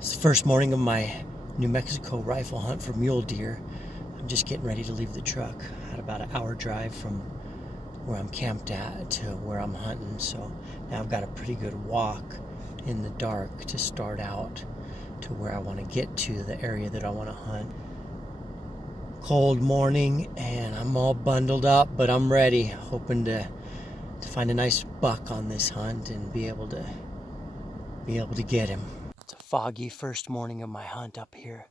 It's the first morning of my New Mexico rifle hunt for mule deer. I'm just getting ready to leave the truck. I had about an hour drive from where I'm camped at to where I'm hunting, so now I've got a pretty good walk in the dark to start out to where I want to get to, the area that I want to hunt. Cold morning and I'm all bundled up, but I'm ready, hoping to find a nice buck on this hunt and be able to get him. It's a foggy first morning of my hunt up here.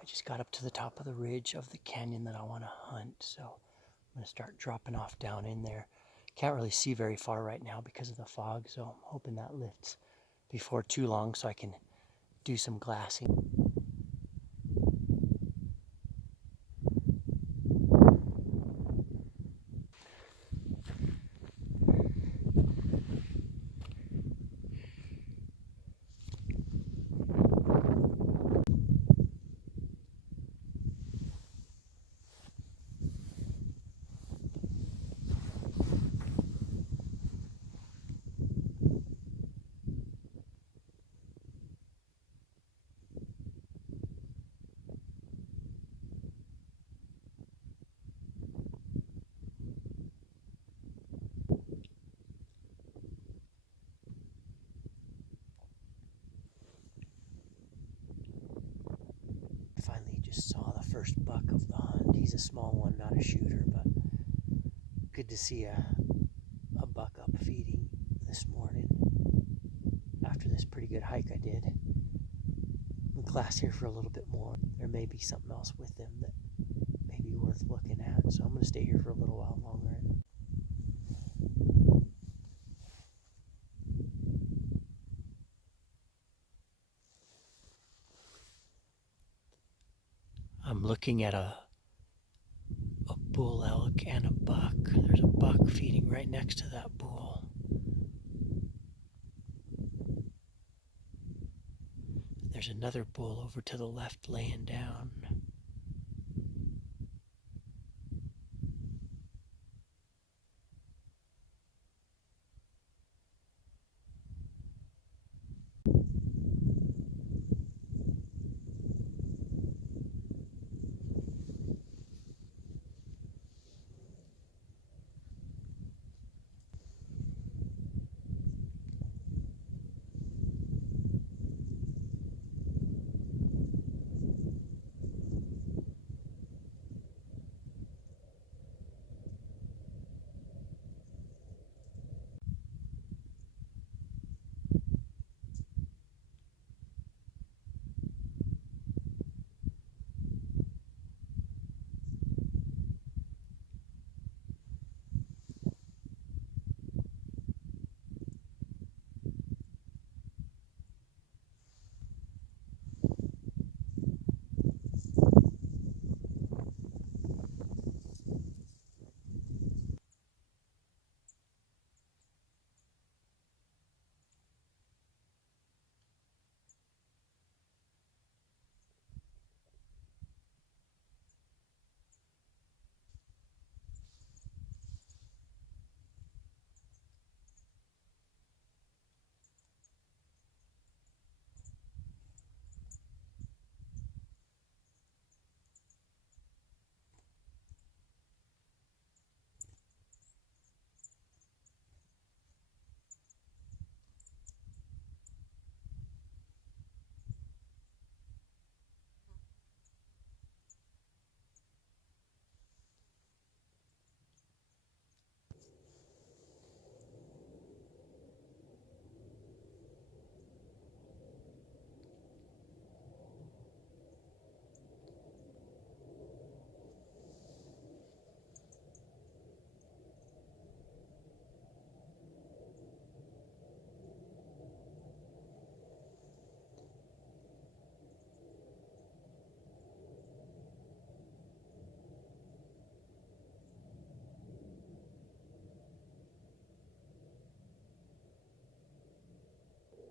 I just got up to the top of the ridge of the canyon that I want to hunt, so I'm going to start dropping off down in there. Can't really see very far right now because of the fog, so I'm hoping that lifts before too long so I can do some glassing. Finally just saw the first buck of the hunt. He's a small one, not a shooter, but good to see a buck up feeding this morning after this pretty good hike I did. I'm glass here for a little bit more. There may be something else with them that may be worth looking at, so I'm going to stay here for a little while longer. I'm looking at a bull elk and a buck. There's a buck feeding right next to that bull. There's another bull over to the left laying down.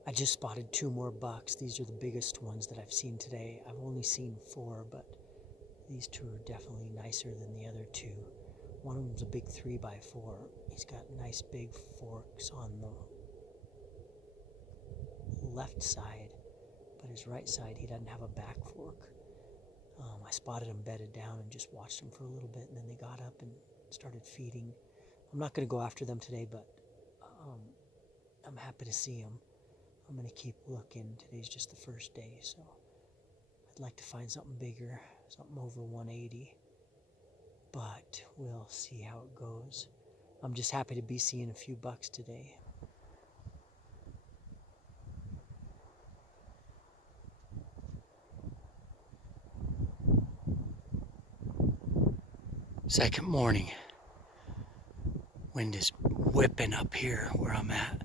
I just spotted 2 more bucks. These are the biggest ones that I've seen today. I've only seen 4, but these 2 are definitely nicer than the other 2. One of them's a big 3x4. He's got nice big forks on the left side, but his right side, he doesn't have a back fork. I spotted them bedded down and just watched them for a little bit, and then they got up and started feeding. I'm not going to go after them today, but I'm happy to see them. I'm going to keep looking. Today's just the first day, so I'd like to find something bigger, something over 180, but we'll see how it goes. I'm just happy to be seeing a few bucks today. Second morning. Wind is whipping up here where I'm at.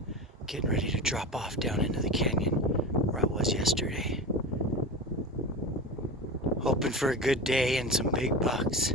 Getting ready to drop off down into the canyon where I was yesterday. Hoping for a good day and some big bucks.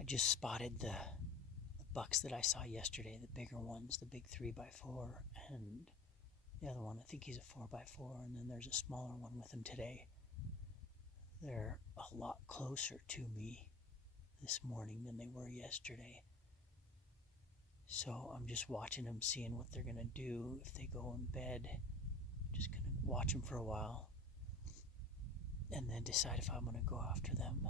I just spotted the bucks that I saw yesterday, the bigger ones, the big 3x4, and the other one, I think he's a 4x4, and then there's a smaller one with him today. They're a lot closer to me this morning than they were yesterday. So I'm just watching them, seeing what they're gonna do if they go in bed. Just gonna watch them for a while and then decide if I'm gonna go after them.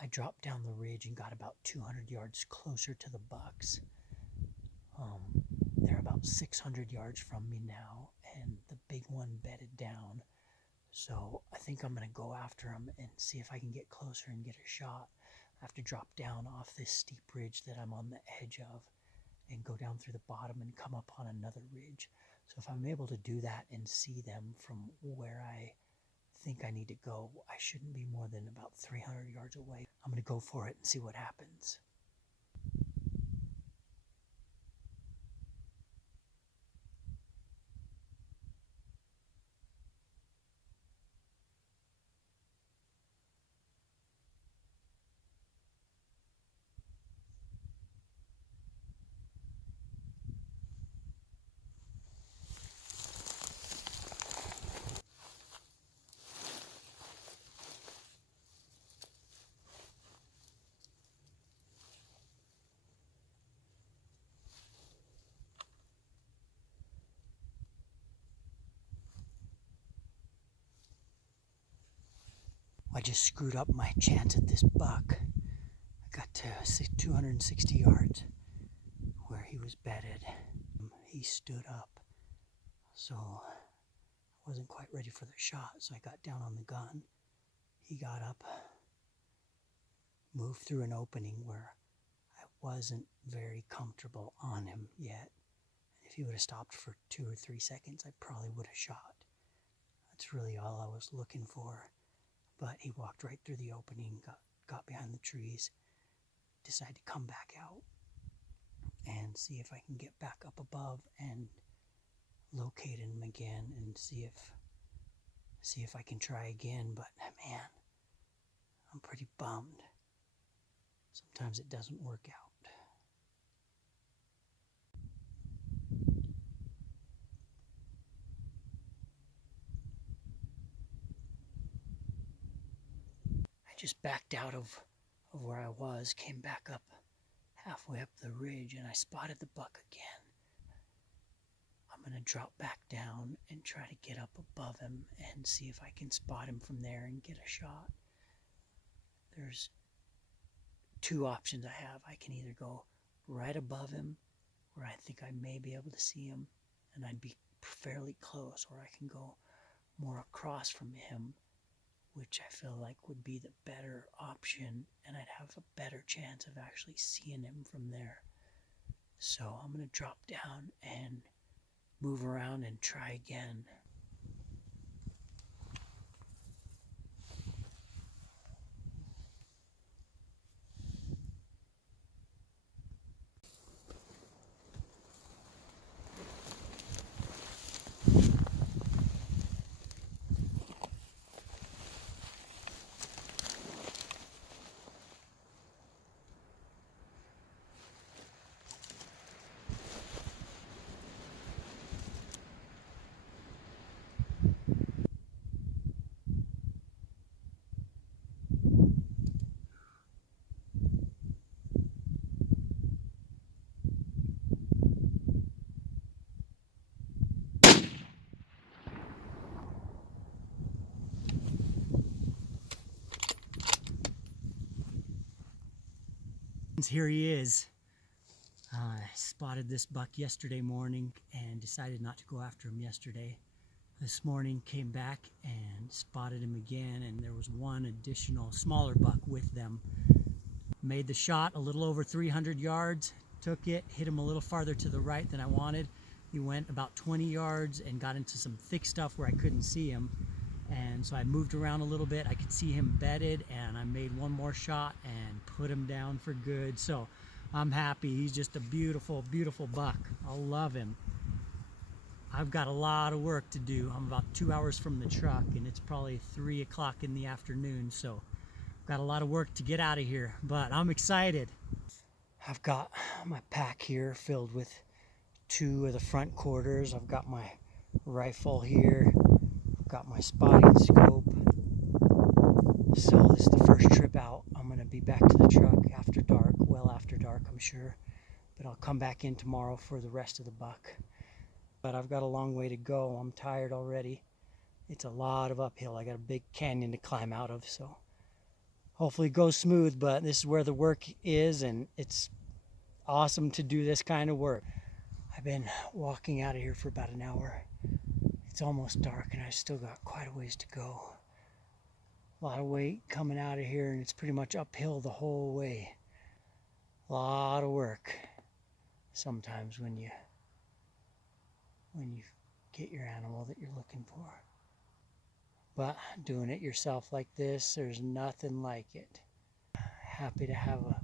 I dropped down the ridge and got about 200 yards closer to the bucks. They're about 600 yards from me now, and the big one bedded down. So I think I'm going to go after them and see if I can get closer and get a shot. I have to drop down off this steep ridge that I'm on the edge of and go down through the bottom and come up on another ridge. So if I'm able to do that and see them from where I think I need to go, I shouldn't be more than about 300 yards away. I'm going to go for it and see what happens. I just screwed up my chance at this buck. I got to 260 yards where he was bedded. He stood up, so I wasn't quite ready for the shot, so I got down on the gun. He got up, moved through an opening where I wasn't very comfortable on him yet. If he would have stopped for 2 or 3 seconds, I probably would have shot. That's really all I was looking for. But he walked right through the opening, got behind the trees, decided to come back out and see if I can get back up above and locate him again and see if See if I can try again, but man, I'm pretty bummed. Sometimes it doesn't work out. I just backed out of where I was, came back up halfway up the ridge, and I spotted the buck again. I'm going to drop back down and try to get up above him and see if I can spot him from there and get a shot. There's two options I have. I can either go right above him, where I think I may be able to see him, and I'd be fairly close, or I can go more across from him, which I feel like would be the better option, and I'd have a better chance of actually seeing him from there. So I'm going to drop down and move around and try again. Here he is. I spotted this buck yesterday morning and decided not to go after him yesterday. This morning came back and spotted him again, and there was one additional smaller buck with them. Made the shot a little over 300 yards, took it, hit him a little farther to the right than I wanted. He went about 20 yards and got into some thick stuff where I couldn't see him. And so I moved around a little bit. I could see him bedded, and I made one more shot and put him down for good. So I'm happy. He's just a beautiful, beautiful buck. I love him. I've got a lot of work to do. I'm about 2 hours from the truck, and it's probably 3 o'clock in the afternoon. So I've got a lot of work to get out of here, but I'm excited. I've got my pack here filled with 2 of the front quarters. I've got my rifle here. Got my spotting scope. So this is the first trip out. I'm going to be back to the truck after dark, well after dark I'm sure, but I'll come back in tomorrow for the rest of the buck. But I've got a long way to go. I'm tired already. It's a lot of uphill. I got a big canyon to climb out of, so hopefully it goes smooth, but this is where the work is, and it's awesome to do this kind of work. I've been walking out of here for about an hour. It's almost dark and I still got quite a ways to go. A lot of weight coming out of here, and it's pretty much uphill the whole way. A lot of work sometimes when you get your animal that you're looking for. But doing it yourself like this, there's nothing like it. Happy to have a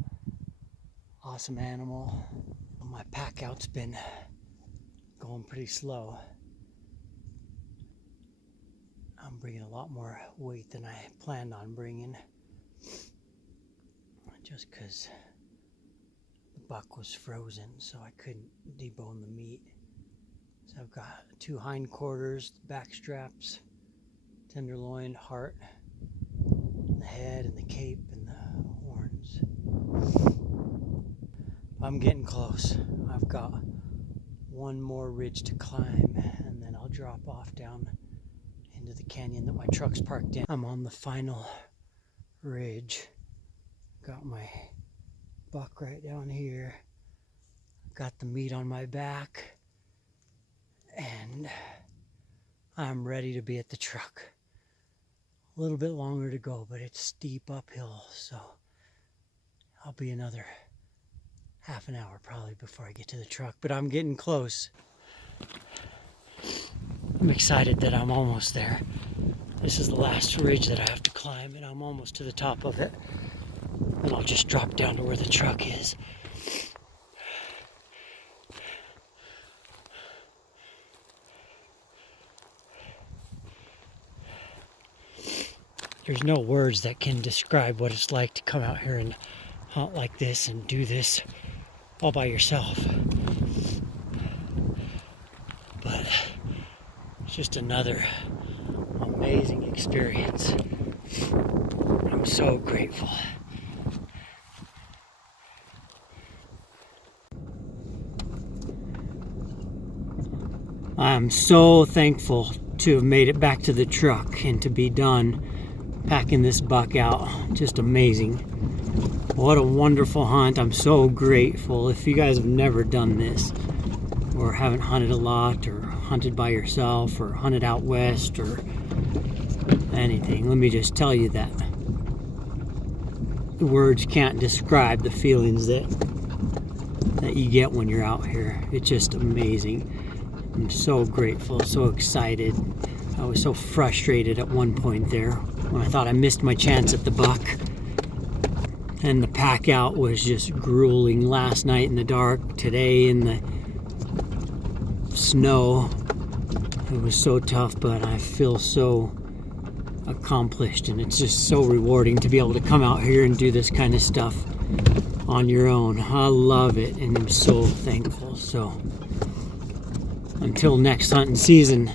awesome animal. My pack out's been going pretty slow. I'm bringing a lot more weight than I planned on bringing, just because the buck was frozen, so I couldn't debone the meat. So I've got 2 hindquarters, back straps, tenderloin, heart, the head and the cape and the horns. I'm getting close. I've got one more ridge to climb, and then I'll drop off down into the canyon that my truck's parked in. I'm on the final ridge. Got my buck right down here. Got the meat on my back, and I'm ready to be at the truck. A little bit longer to go, but it's steep uphill, so I'll be another half an hour probably before I get to the truck, but I'm getting close. I'm excited that I'm almost there. This is the last ridge that I have to climb, and I'm almost to the top of it. And I'll just drop down to where the truck is. There's no words that can describe what it's like to come out here and hunt like this and do this all by yourself. But it's just another amazing experience. I'm so grateful. I'm so thankful to have made it back to the truck and to be done packing this buck out. Just amazing. What a wonderful hunt. I'm so grateful. If you guys have never done this or haven't hunted a lot or hunted by yourself or hunted out west or anything, let me just tell you that the words can't describe the feelings that you get when you're out here. It's just amazing. I'm so grateful, so excited. I was so frustrated at one point there when I thought I missed my chance at the buck. And the pack out was just grueling last night in the dark, today in the snow. It was so tough, but I feel so accomplished, and it's just so rewarding to be able to come out here and do this kind of stuff on your own. I love it, and I'm so thankful. So until next hunting season,